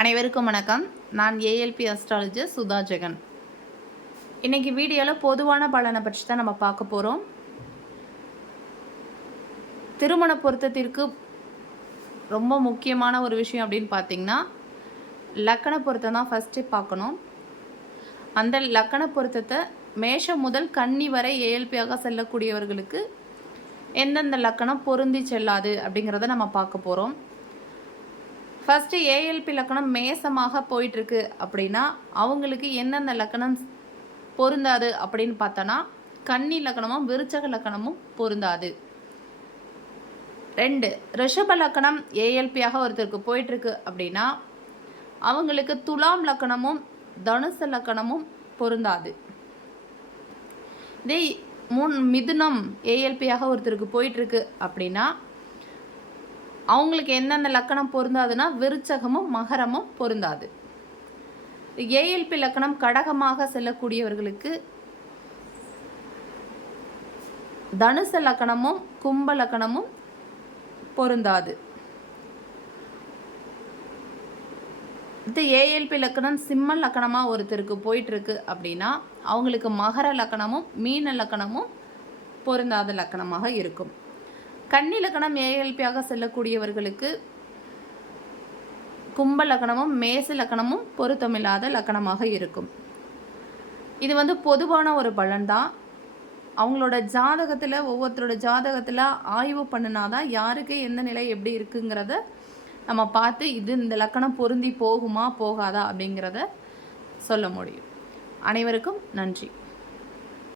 அனைவருக்கும் வணக்கம். நான் ஏஎல்பி அஸ்ட்ராலஜர் சுதா ஜெகன். இன்னைக்கு வீடியோவில் பொதுவான பலனை பற்றி தான் நம்ம பார்க்க போகிறோம் திருமண பொருத்தத்திற்கு ரொம்ப முக்கியமான ஒரு விஷயம் அப்படின்னு பார்த்தீங்கன்னா லக்கண பொருத்தம் தான் ஃபஸ்ட்டு பார்க்கணும். அந்த லக்கண பொருத்தத்தை மேஷம் முதல் கன்னி வரை ஏஎல்பியாக செல்லக்கூடியவர்களுக்கு எந்தெந்த லக்கணம் பொருந்தி செல்லாது அப்படிங்கிறத நம்ம பார்க்க போகிறோம் ஃபஸ்ட்டு ஏஎல்பி லக்கணம் மேசமாக போயிட்டுருக்கு அப்படின்னா அவங்களுக்கு எந்தெந்த லக்கணம் பொருந்தாது அப்படின்னு பார்த்தோன்னா கன்னி லக்கணமும் விருச்சக லக்கணமும் பொருந்தாது. ரெண்டு ரிஷப லக்கணம் ஏஎல்பியாக ஒருத்தருக்கு போயிட்டுருக்கு அப்படின்னா அவங்களுக்கு துலாம் லக்கணமும் தனுசு லக்கணமும் பொருந்தாது. இதே மூணு மிதுனம் ஏஎல்பியாக ஒருத்தருக்கு போயிட்டுருக்கு அப்படின்னா அவங்களுக்கு எந்தெந்த லக்கணம் பொருந்தாதுன்னா விருச்சகமும் மகரமும் பொருந்தாது. ஏஎல்பி லக்கணம் கடகமாக செல்லக்கூடியவர்களுக்கு தனுச லக்கணமும் கும்ப லக்கணமும் பொருந்தாது. இது ஏஎல்பி லக்கணம் சிம்ம லக்கணமாக ஒருத்தருக்கு போயிட்டுருக்கு அப்படின்னா அவங்களுக்கு மகர லக்கணமும் மீன லக்கணமும் பொருந்தாத லக்கணமாக இருக்கும். கன்னிலக்கணம் ஏஎல்பியாக செல்லக்கூடியவர்களுக்கு கும்ப லக்கணமும் மேச லக்கணமும் பொருத்தமில்லாத லக்கணமாக இருக்கும். இது வந்து பொதுவான ஒரு பலன்தான் அவங்களோட ஜாதகத்தில் ஒவ்வொருத்தரோட ஜாதகத்தில் ஆய்வு பண்ணினாதான் யாருக்கு எந்த நிலை எப்படி இருக்குங்கிறத நம்ம பார்த்து இது இந்த லக்கணம் பொருந்தி போகுமா போகாதா அப்படிங்கிறத சொல்ல முடியும். அனைவருக்கும் நன்றி.